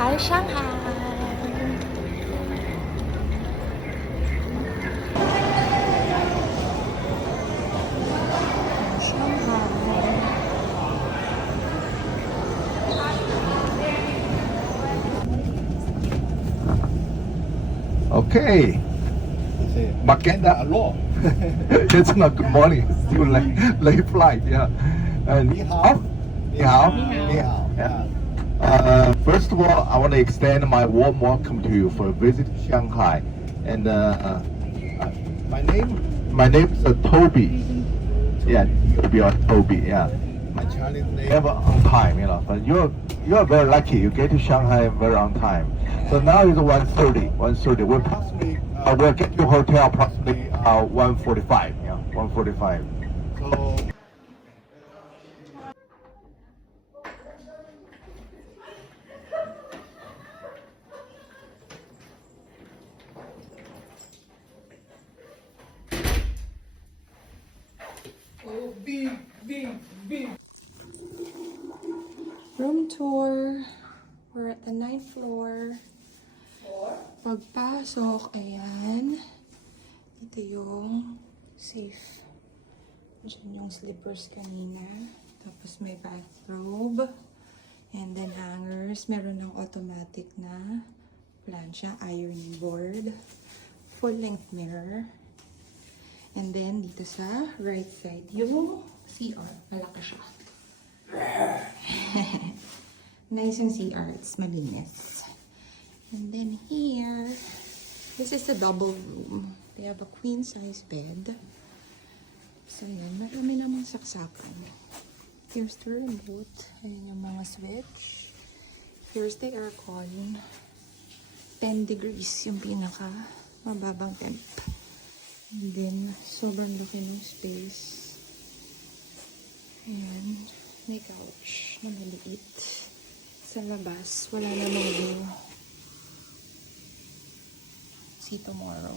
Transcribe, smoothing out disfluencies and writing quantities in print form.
Hi, Shanghai! Okay, Magenta Alo. It's not good morning. Still late flight. Yeah. Ni hao. Ni hao. Ni hao. Yeah. First of all, I want to extend my warm welcome to you for a visit to Shanghai. And my name is Toby. Yeah, you'll be on Toby. Yeah. My Chinese name. Never on time, you know. But you're very lucky. You get to Shanghai very on time. So now it's 1:30. 1:30. We'll get to hotel approximately 1:45. Yeah, 1:45. So. Oh, big. Room tour. We're at the 9th floor. Pagpasok, ayan. Ito yung safe. Diyan yung slippers kanina. Tapos may bathrobe. And then hangers. Meron ng automatic na plancha, ironing board. Full-length mirror. And then dito sa right side yung CR. Malaki siya. Nice yung CR. It's malinis. And then here, this is a double room. They have a queen size bed. So yan, marami namang saksakan. Here's the remote. Ayan yung mga switch. Here's the aircon. 10 degrees yung pinaka mababang temp. And then, sobrang laki ng space. Ayan, may couch na maliit. Sa labas, wala namang view. See tomorrow.